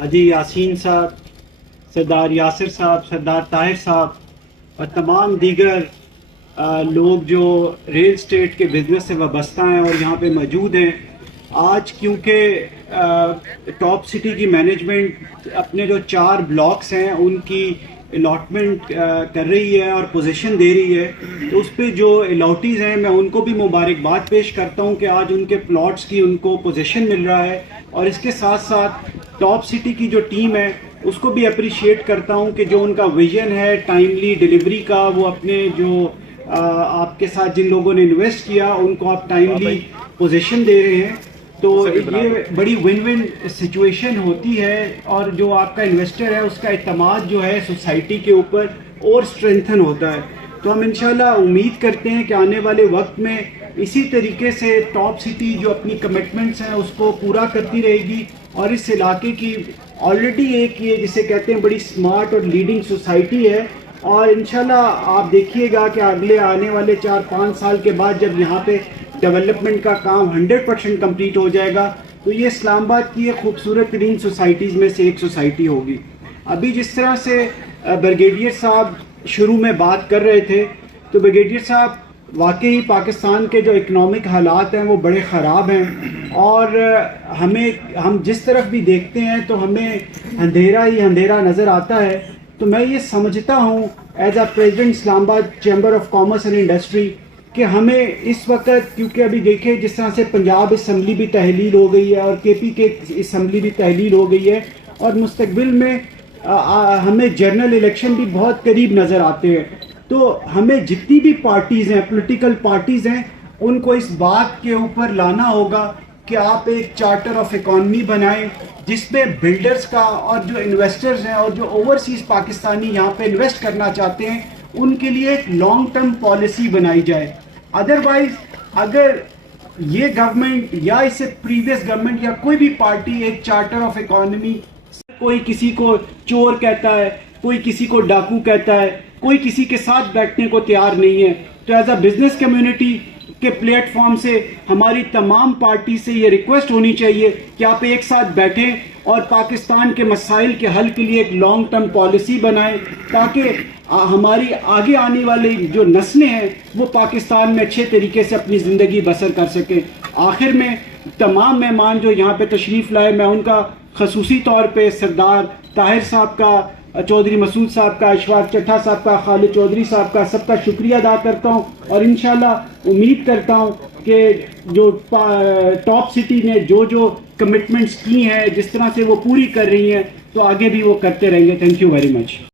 हाजी यासीन साहब, सरदार यासिर साहब, सरदार ताहिर साहब और तमाम दीगर लोग जो रियल स्टेट के बिज़नेस से वाबस्ता हैं और यहाँ पे मौजूद हैं। आज क्योंकि टॉप सिटी की मैनेजमेंट अपने जो 4 ब्लॉक्स हैं उनकी अलॉटमेंट कर रही है और पोजीशन दे रही है, तो उस पे जो अलॉटीज़ हैं मैं उनको भी मुबारकबाद पेश करता हूँ कि आज उनके प्लॉट्स की उनको पोजीशन मिल रहा है। और इसके साथ साथ टॉप सिटी की जो टीम है उसको भी अप्रिशिएट करता हूँ कि जो उनका विजन है टाइमली डिलीवरी का, वो अपने जो आपके साथ जिन लोगों ने इन्वेस्ट किया उनको आप टाइमली पोजीशन दे रहे हैं। तो ये बड़ी विन विन सिचुएशन होती है और जो आपका इन्वेस्टर है उसका एतमाद जो है सोसाइटी के ऊपर और स्ट्रेंथन होता है। तो हम इंशाल्लाह उम्मीद करते हैं कि आने वाले वक्त में इसी तरीके से टॉप सिटी जो अपनी कमिटमेंट्स हैं उसको पूरा करती रहेगी और इस इलाके की ऑलरेडी एक ये जिसे कहते हैं बड़ी स्मार्ट और लीडिंग सोसाइटी है। और इंशाल्लाह आप देखिएगा कि अगले आने वाले 4-5 साल के बाद जब यहाँ पे डेवलपमेंट का काम 100% कंप्लीट हो जाएगा तो ये इस्लामाबाद की एक खूबसूरत तरीन सोसाइटीज़ में से एक सोसाइटी होगी। अभी जिस तरह से ब्रिगेडियर साहब शुरू में बात कर रहे थे, तो ब्रिगेडियर साहब वाकई पाकिस्तान के जो इकनॉमिक हालात हैं वो बड़े ख़राब हैं और हम जिस तरफ भी देखते हैं तो हमें अंधेरा ही अंधेरा नज़र आता है। तो मैं ये समझता हूँ as a president Islamabad chamber of commerce and industry कि हमें इस वक्त, क्योंकि अभी देखें जिस तरह से पंजाब असम्बली भी तहलील हो गई है और केपी के असम्बली भी तहलील हो गई है और मुस्तकबिल में हमें जनरल इलेक्शन भी बहुत करीब नज़र आते हैं। तो हमें जितनी भी पार्टीज़ हैं, पॉलिटिकल पार्टीज़ हैं, उनको इस बात के ऊपर लाना होगा कि आप एक चार्टर ऑफ इकॉनमी बनाएं जिसमें बिल्डर्स का और जो इन्वेस्टर्स हैं और जो ओवरसीज़ पाकिस्तानी यहाँ पे इन्वेस्ट करना चाहते हैं उनके लिए एक लॉन्ग टर्म पॉलिसी बनाई जाए। अदरवाइज अगर ये गवर्नमेंट या इससे प्रीवियस गवर्नमेंट या कोई भी पार्टी एक चार्टर ऑफ इकॉनमी, कोई किसी को चोर कहता है, कोई किसी को डाकू कहता है, कोई किसी के साथ बैठने को तैयार नहीं है। तो एज अ बिजनेस कम्युनिटी के प्लेटफॉर्म से हमारी तमाम पार्टी से ये रिक्वेस्ट होनी चाहिए कि आप एक साथ बैठें और पाकिस्तान के मसाइल के हल के लिए एक लॉन्ग टर्म पॉलिसी बनाएं ताकि हमारी आगे आने वाली जो नस्लें हैं वो पाकिस्तान में अच्छे तरीके से अपनी ज़िंदगी बसर कर सकें। आखिर में तमाम मेहमान जो यहाँ पे तशरीफ़ लाए, मैं उनका खसूसी तौर पे सरदार ताहिर साहब का, चौधरी मसूद साहब का, अशफाक चट्ठा साहब का, खालिद चौधरी साहब का, सबका शुक्रिया अदा करता हूँ और इंशाल्लाह उम्मीद करता हूँ कि जो टॉप सिटी ने जो जो कमिटमेंट्स की हैं जिस तरह से वो पूरी कर रही हैं तो आगे भी वो करते रहेंगे। Thank you very much.